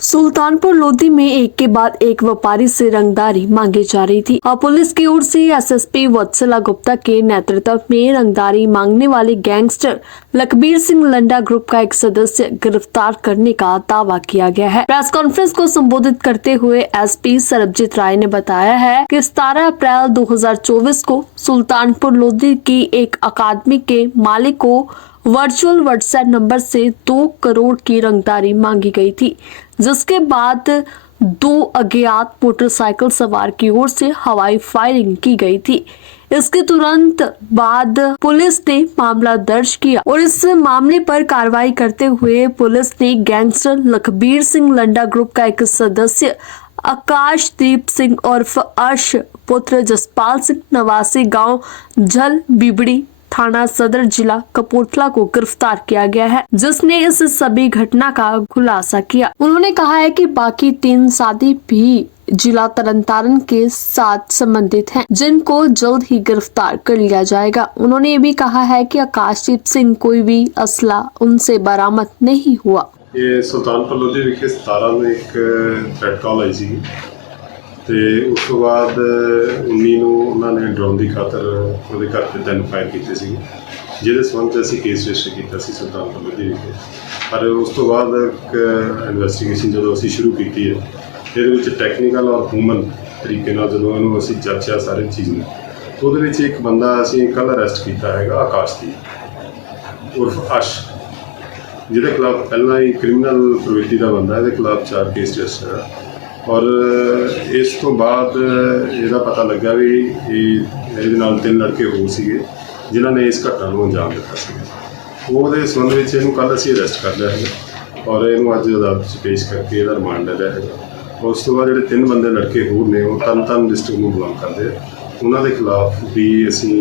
सुल्तानपुर लोधी में एक के बाद एक व्यापारी से रंगदारी मांगी जा रही थी। और पुलिस की ओर से एसएसपी वत्सला गुप्ता के नेतृत्व में रंगदारी मांगने वाले गैंगस्टर लखबीर सिंह लंडा ग्रुप का एक सदस्य गिरफ़्तार करने का दावा किया गया है। प्रेस कॉन्फ्रेंस को संबोधित करते हुए एसपी सरबजीत राय ने बताया है कि 17 अप्रैल 2024 को सुल्तानपुर लोधी की एक अकादमी के मालिक को वर्चुअल व्हाट्सएप नंबर से दो करोड़ की रंगदारी मांगी गई थी, जिसके बाद दो अज्ञात मोटरसाइकिल सवार की ओर से हवाई फायरिंग की गई थी। इसके तुरंत बाद पुलिस ने मामला दर्ज किया और इस मामले पर कार्रवाई करते हुए पुलिस ने गैंगस्टर लखबीर सिंह लंडा ग्रुप का एक सदस्य, आकाशदीप सिंह उर्फ़ अर्श, पुत्र जसपाल सिंह नवासी गाँव झल बिबड़ी थाना सदर जिला कपूरथला को गिरफ़्तार किया गया है, जिसने इस सभी घटना का खुलासा किया। उन्होंने कहा है कि बाकी तीन शादी भी जिला तरनतारन के साथ संबंधित हैं, जिनको जल्द ही गिरफ़्तार कर लिया जाएगा। उन्होंने ये भी कहा है कि आकाशदीप सिंह कोई भी असला उनसे बरामद नहीं हुआ। ये सुल्तानपुर लोधी विखे सतारा में एक थ्रेड कॉल आई थी। ਤੇ ਉਸ ਤੋਂ ਬਾਅਦ 19 ਨੂੰ ਉਹਨਾਂ ਨੇ ਡਰਾਉਣ ਦੀ ਖਾਤਰ ਉਹਦੇ ਘਰ ਤੇ ਤਿੰਨ ਫਾਇਰ ਕੀਤੇ ਸੀ ਜਿਹਦੇ ਸੰਬੰਧ 'ਚ ਅਸੀਂ ਕੇਸ ਰਜਿਸਟਰ ਕੀਤਾ ਸੀ ਸੁਲਤਾਨਪੁਰ ਲੋਧੀ ਵਿਖੇ ਪਰ ਉਸ ਤੋਂ ਬਾਅਦ ਇੱਕ ਇਨਵੈਸਟੀਗੇਸ਼ਨ ਜਦੋਂ ਅਸੀਂ ਸ਼ੁਰੂ ਕੀਤੀ ਹੈ, ਇਹਦੇ ਵਿੱਚ ਟੈਕਨੀਕਲ ਔਰ ਹਿਊਮਨ ਤਰੀਕੇ ਨਾਲ ਜਦੋਂ ਇਹਨੂੰ ਅਸੀਂ ਜਾਂਚਿਆ ਸਾਰੇ ਚੀਜ਼ ਨੂੰ, ਉਹਦੇ ਵਿੱਚ ਇੱਕ ਬੰਦਾ ਅਸੀਂ ਕੱਲ ਅਰੈਸਟ ਕੀਤਾ ਹੈਗਾ ਆਕਾਸ਼ਦੀਪ ਉਰਫ ਅਸ਼, ਜਿਹਦੇ ਖਿਲਾਫ ਪਹਿਲਾਂ ਹੀ ਕ੍ਰਿਮੀਨਲ ਪ੍ਰਵਿਰਤੀ ਦਾ ਬੰਦਾ ਇਹਦੇ ਖਿਲਾਫ ਚਾਰ ਕੇਸ ਰਜਿਸਟਰ ਹੈ ਔਰ ਇਸ ਤੋਂ ਬਾਅਦ ਇਹਦਾ ਪਤਾ ਲੱਗਾ ਵੀ ਇਹ ਇਹਦੇ ਨਾਲ ਤਿੰਨ ਲੜਕੇ ਹੋਰ ਸੀਗੇ, ਜਿਨ੍ਹਾਂ ਨੇ ਇਸ ਘਟਨਾ ਨੂੰ ਅੰਜਾਮ ਦਿੱਤਾ ਸੀ। ਉਹਦੇ ਸੰਬੰਧ ਵਿੱਚ ਇਹਨੂੰ ਕੱਲ ਅਸੀਂ ਅਰੈਸਟ ਕਰ ਲਿਆ ਹੈਗਾ ਔਰ ਇਹਨੂੰ ਅੱਜ ਅਦਾਲਤ 'ਚ ਪੇਸ਼ ਕਰਕੇ ਇਹਦਾ ਰਿਮਾਂਡ ਲੈ ਲਿਆ ਹੈਗਾ। ਉਸ ਤੋਂ ਬਾਅਦ ਜਿਹੜੇ ਤਿੰਨ ਬੰਦੇ ਲੜਕੇ ਹੋਰ ਨੇ, ਉਹ ਤਨ ਤਨ ਡਿਸਟ੍ਰਿਕਟ ਨੂੰ ਬਿਲੋਂਗ ਕਰਦੇ ਆ। ਉਹਨਾਂ ਦੇ ਖਿਲਾਫ ਵੀ ਅਸੀਂ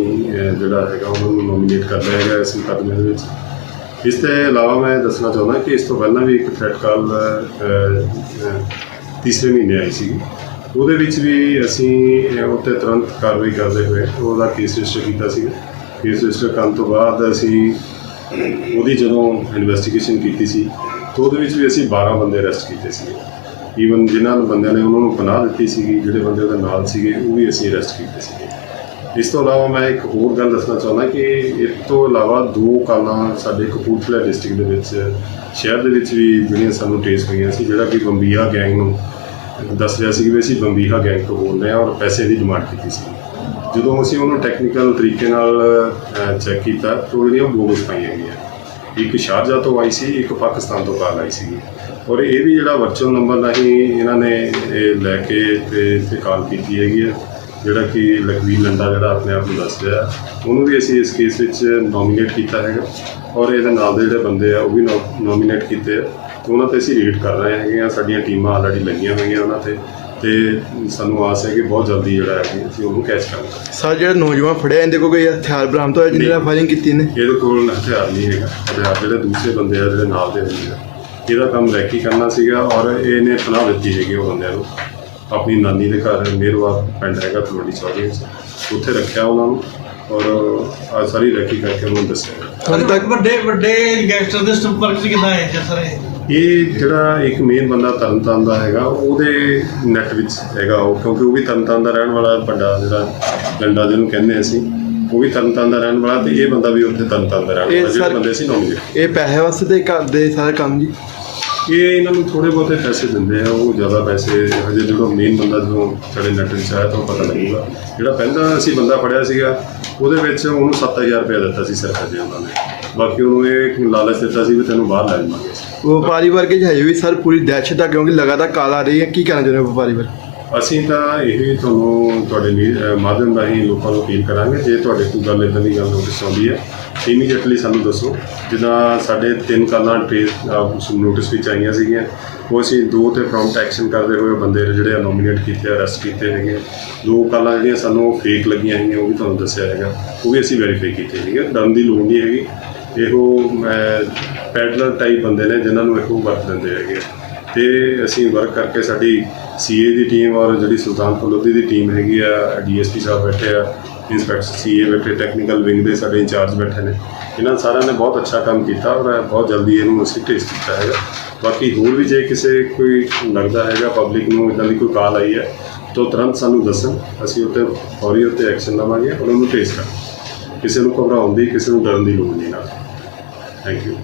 ਜਿਹੜਾ ਹੈਗਾ, ਉਹਨਾਂ ਨੂੰ ਨੋਮੀਨੇਟ ਕਰ ਲਿਆ ਹੈਗਾ ਇਸ ਮੁਕੱਦਮੇ ਦੇ ਵਿੱਚ। ਇਸ ਤੋਂ ਇਲਾਵਾ ਮੈਂ ਦੱਸਣਾ ਚਾਹੁੰਦਾ ਕਿ ਇਸ ਤੋਂ ਪਹਿਲਾਂ ਵੀ ਇੱਕ ਥ੍ਰੈਟ ਕਾਲ ਤੀਸਰੇ ਮਹੀਨੇ ਆਈ ਸੀ ਉਹਦੇ ਵਿੱਚ ਵੀ ਅਸੀਂ ਅਹ, ਉੱਤੇ ਤੁਰੰਤ ਕਾਰਵਾਈ ਕਰਦੇ ਹੋਏ ਉਹਦਾ ਕੇਸ ਰਜਿਸਟਰ ਕੀਤਾ ਸੀ ਕੇਸ ਰਜਿਸਟਰ ਕਰਨ ਤੋਂ ਬਾਅਦ ਅਸੀਂ ਉਹਦੀ ਜਦੋਂ ਇਨਵੈਸਟੀਗੇਸ਼ਨ ਕੀਤੀ ਸੀ ਤਾਂ ਉਹਦੇ ਵਿੱਚ ਵੀ ਅਸੀਂ 12 ਬੰਦੇ ਅਰੈਸਟ ਕੀਤੇ ਸੀ ਈਵਨ ਜਿਨ੍ਹਾਂ ਨੂੰ ਬੰਦਿਆਂ ਨੇ ਉਹਨਾਂ ਨੂੰ ਪਨਾਹ ਦਿੱਤੀ ਸੀਗੀ ਜਿਹੜੇ ਬੰਦੇ ਉਹਦੇ ਨਾਲ ਸੀਗੇ ਉਹ ਵੀ ਅਸੀਂ ਅਰੈਸਟ ਕੀਤੇ ਸੀਗੇ। ਇਸ ਤੋਂ ਇਲਾਵਾ ਮੈਂ ਇੱਕ ਹੋਰ ਗੱਲ ਦੱਸਣਾ ਚਾਹੁੰਦਾ ਕਿ ਇਸ ਤੋਂ ਇਲਾਵਾ ਦੋ ਕਾਲਾਂ ਸਾਡੇ ਕਪੂਰਥਲਾ ਡਿਸਟ੍ਰਿਕਟ ਦੇ ਵਿੱਚ, ਸ਼ਹਿਰ ਦੇ ਵਿੱਚ ਵੀ ਜਿਹੜੀਆਂ ਸਾਨੂੰ ਟੇਸ ਹੋਈਆਂ ਸੀ, ਜਿਹੜਾ ਕਿ ਬੰਬੀਹਾ ਗੈਂਗ ਨੂੰ ਦੱਸ ਰਿਹਾ ਸੀ ਕਿ ਵੀ ਅਸੀਂ ਬੰਬੀਹਾ ਗੈਂਗ ਤੋਂ ਬੋਲ ਰਹੇ ਹਾਂ ਔਰ ਪੈਸੇ ਦੀ ਡਿਮਾਂਡ ਕੀਤੀ ਸੀ। ਜਦੋਂ ਅਸੀਂ ਉਹਨੂੰ ਟੈਕਨੀਕਲ ਤਰੀਕੇ ਨਾਲ ਚੈੱਕ ਕੀਤਾ ਤਾਂ ਉਹ ਜਿਹੜੀਆਂ ਬੋਗਸ ਪਾਈਆਂ ਗਈਆਂ। ਇੱਕ ਸ਼ਾਰਜਾ ਤੋਂ ਆਈ ਸੀ, ਇੱਕ ਪਾਕਿਸਤਾਨ ਤੋਂ ਕਾਲ ਆਈ ਸੀ। ਔਰ ਇਹ ਵੀ ਜਿਹੜਾ ਵਰਚੁਅਲ ਨੰਬਰ ਰਾਹੀਂ ਇਹਨਾਂ ਨੇ ਲੈ ਕੇ ਤੇ ਤੇ ਕਾਲ ਕੀਤੀ ਹੈਗੀ ਹੈ। ਜਿਹੜਾ ਕਿ ਲਖਵੀਰ ਲੰਡਾ ਜਿਹੜਾ ਆਪਣੇ ਆਪ ਨੂੰ ਦੱਸ ਰਿਹਾ ਉਹਨੂੰ ਵੀ ਅਸੀਂ ਇਸ ਕੇਸ ਵਿੱਚ ਨੋਮੀਨੇਟ ਕੀਤਾ ਹੈਗਾ ਔਰ ਇਹਦੇ ਨਾਲ ਦੇ ਜਿਹੜੇ ਬੰਦੇ ਆ ਉਹ ਵੀ ਨੋਮੀਨੇਟ ਕੀਤੇ ਆ। ਉਹਨਾਂ ਤੇ ਅਸੀਂ ਰੀਡ ਕਰ ਰਹੇ ਹੈਗੇ ਆ ਸਾਡੀਆਂ ਟੀਮਾਂ ਆਲਰੇਡੀ ਲੱਗੀਆਂ ਹੋਈਆਂ ਉਹਨਾਂ ਤੇ ਤੇ ਸਾਨੂੰ ਆਸ ਹੈ ਕਿ ਬਹੁਤ ਜਲਦੀ ਜਿਹੜਾ ਹੈ ਕਿ ਅਸੀਂ ਉਹਨੂੰ ਕੈਚ ਕਰਾਂਗੇ। ਸਰ ਜਿਹੜਾ ਨੌਜਵਾਨ ਫੜਿਆ ਇਹਦੇ ਕੋਲ ਕੋਈ ਹਥਿਆਰ ਬਰਾਮਦ ਹੋਇਆ ਨਹੀਂ। ਫਾਇਰਿੰਗ ਕੀਤੀ ਇਹਨੇ ਇਹਦੇ ਕੋਲ ਹਥਿਆਰ ਨਹੀਂ ਹੈਗਾ। ਹਥਿਆਰ ਜਿਹੜੇ ਦੂਸਰੇ ਬੰਦੇ ਆ ਜਿਹੜੇ ਨਾਲ ਦੇ ਹੁੰਦੇ ਆ। ਇਹਦਾ ਕੰਮ ਰੈਕੀ ਕਰਨਾ ਸੀਗਾ ਔਰ ਇਹਨੇ ਪਨਾਹ ਦਿੱਤੀ ਹੈਗੀ ਉਹ ਬੰਦਿਆਂ ਨੂੰ। ਆਪਣੀ ਨਾਨੀ ਦੇ ਘਰ ਮੇਰਵਾ ਪਿੰਡ ਹੈਗਾ ਤਲਵੰਡੀ ਵਿੱਚ। ਉੱਥੇ ਰੱਖਿਆ ਉਹਨਾਂ ਨੂੰ ਔਰ ਆ ਸਾਰੀ ਰੈਕੀ ਕਰਕੇ ਉਹਨੂੰ ਦੱਸਿਆ। ਹੁਣ ਤੱਕ ਵੱਡੇ ਵੱਡੇ ਗੈਂਗਸਟਰ ਦੇ ਸੰਪਰਕ ਚ ਕਿੱਦਾਂ ਹੈ ਜੀ ਸਰ ਇਹ? ਜਿਹੜਾ ਇੱਕ ਮੇਨ ਬੰਦਾ ਤਰਨਤਾਰਨ ਦਾ ਹੈਗਾ ਉਹਦੇ ਨੈਟ ਵਿੱਚ ਹੈਗਾ ਉਹ ਕਿਉਂਕਿ ਉਹ ਵੀ ਤਰਨਤਾਰਨ ਦਾ ਰਹਿਣ ਵਾਲਾ ਵੱਡਾ ਜਿਹੜਾ ਡੰਡਾ ਜਿਹਨੂੰ ਕਹਿੰਦੇ ਅਸੀਂ ਉਹ ਵੀ ਤਰਨਤਾਰਨ ਦਾ ਰਹਿਣ ਵਾਲਾ ਤੇ ਇਹ ਬੰਦਾ ਵੀ ਉੱਥੇ ਤਰਨਤਾਰਨ ਦਾ ਰਹਿਣ ਵਾਲਾ ਜਿਹੜੇ ਬੰਦੇ ਅਸੀਂ ਨੋਮੀਨੇਟ ਇਹ ਪੈਸੇ ਵਾਸਤੇ ਤੇ ਕਰਦੇ ਸਾਰਾ ਕੰਮ ਜੀ? ਇਹ ਇਹਨਾਂ ਨੂੰ ਥੋੜੇ ਬਹੁਤੇ ਪੈਸੇ ਦਿੰਦੇ ਆ, ਉਹ ਜ਼ਿਆਦਾ ਪੈਸੇ, ਹਜੇ ਜਦੋਂ ਮੇਨ ਬੰਦਾ ਜਦੋਂ ਸਾਡੇ ਨੈਟ ਵਿੱਚ ਆਇਆ ਤਾਂ ਉਹ ਪਤਾ ਲੱਗੂਗਾ। ਜਿਹੜਾ ਪਹਿਲਾਂ ਅਸੀਂ ਬੰਦਾ ਫੜਿਆ ਸੀਗਾ, ਉਹਦੇ ਵਿੱਚ ਉਹਨੂੰ 7000 ਰੁਪਏ ਦਿੱਤਾ ਸੀ ਸਰਕਾਰ ਦੇ ਉਹਨਾਂ ਨੇ। ਬਾਕੀ ਉਹਨੂੰ ਇਹ ਲਾਲਚ ਦਿੱਤਾ ਸੀ ਵੀ ਤੈਨੂੰ ਬਾਹਰ ਲੈ ਜਾਵਾਂਗੇ। ਵਪਾਰੀ ਵਰਗੇ ਚ ਹਜੇ ਵੀ ਸਰ ਪੂਰੀ ਦਹਿਸ਼ਤ ਆ ਕਿਉਂਕਿ ਲਗਾਤਾਰ ਕਾਲ ਆ ਰਹੀ ਹੈ। ਕੀ ਕਹਿਣਾ ਚਾਹੁੰਦੇ ਹੋ ਵਪਾਰੀ ਵਰਗ? ਅਸੀਂ ਤਾਂ ਇਹ ਤੁਹਾਨੂੰ ਤੁਹਾਡੇ ਮੀ- ਮਾਧਿਅਮ ਰਾਹੀਂ ਲੋਕਾਂ ਨੂੰ ਅਪੀਲ ਕਰਾਂਗੇ, ਜੇ ਤੁਹਾਡੇ ਕੋਈ ਗੱਲ ਇਦਾਂ ਦੀ ਗੱਲ ਨੋਟਿਸ ਆਉਂਦੀ ਹੈ ਇਮੀਡੀਏਟਲੀ ਸਾਨੂੰ ਦੱਸੋ। ਜਿੱਦਾਂ ਸਾਡੇ ਤਿੰਨ ਕਾਲਾਂ ਟ੍ਰੇਸ ਨੋਟਿਸ ਵਿੱਚ ਆਈਆਂ ਸੀਗੀਆਂ, ਉਹ ਅਸੀਂ ਦੋ ਤੇ ਪ੍ਰੌਮਪਟ ਐਕਸ਼ਨ ਕਰਦੇ ਹੋਏ ਬੰਦੇ ਜਿਹੜੇ ਨੋਮੀਨੇਟ ਕੀਤੇ ਅਰੈਸਟ ਕੀਤੇ ਹੈਗੇ। ਦੋ ਕਾਲਾਂ ਜਿਹੜੀਆਂ ਸਾਨੂੰ ਫੇਕ ਲੱਗੀਆਂ ਹੈਗੀਆਂ, ਉਹ ਵੀ ਤੁਹਾਨੂੰ ਦੱਸਿਆ ਹੈਗਾ। ਉਹ ਵੀ ਅਸੀਂ ਵੈਰੀਫਾਈ ਕੀਤੇ ਹੈਗੇ। ਡਰਨ ਦੀ ਲੋੜ ਨਹੀਂ ਹੈਗੀ। ਇਹੋ ਪੈਡਲਰ ਟਾਈਪ ਬੰਦੇ ਨੇ, ਜਿਨ੍ਹਾਂ ਨੂੰ ਇਹੋ ਵਰਤ ਦਿੰਦੇ ਹੈਗੇ। ਤੇ ਅਸੀਂ ਵਰਕ ਕਰਕੇ ਸਾਡੀ ਸੀਏ ਦੀ ਟੀਮ ਔਰ ਜਿਹੜੀ ਸੁਲਤਾਨਪੁਰ ਲੋਧੀ ਦੀ ਟੀਮ ਹੈਗੀ ਆ ਡੀਐਸਪੀ ਸਾਹਿਬ ਬੈਠੇ ਆ ਇੰਸਪੈਕਟਰ ਸੀਏ ਬੈਠੇ ਟੈਕਨੀਕਲ ਵਿੰਗ ਦੇ ਸਾਡੇ ਇੰਚਾਰਜ ਬੈਠੇ ਨੇ। ਇਹਨਾਂ ਸਾਰਿਆਂ ਨੇ ਬਹੁਤ ਅੱਛਾ ਕੰਮ ਕੀਤਾ ਔਰ ਬਹੁਤ ਜਲਦੀ ਇਹਨੂੰ ਅਸੀਂ ਟੇਸਟ ਕੀਤਾ ਹੈਗਾ। ਬਾਕੀ ਹੋਰ ਵੀ ਜੇ ਕਿਸੇ ਕੋਈ ਲੱਗਦਾ ਹੈਗਾ ਪਬਲਿਕ ਨੂੰ ਇਦਾਂ ਦੀ ਕੋਈ ਕਾਲ ਆਈ ਹੈ, ਤਾਂ ਤੁਰੰਤ ਸਾਨੂੰ ਦੱਸਣ। ਅਸੀਂ ਉੱਤੇ ਫੌਰੀ ਉੱਤੇ ਐਕਸ਼ਨ ਲਵਾਂਗੇ ਔਰ ਉਹਨੂੰ ਟ੍ਰੇਸ ਕਰਾਂਗੇ। ਕਿਸੇ ਨੂੰ ਘਬਰਾਉਣ ਦੀ, ਕਿਸੇ ਨੂੰ ਡਰਨ ਦੀ ਲੋੜ ਨਹੀਂ ਨਾਲ। Thank you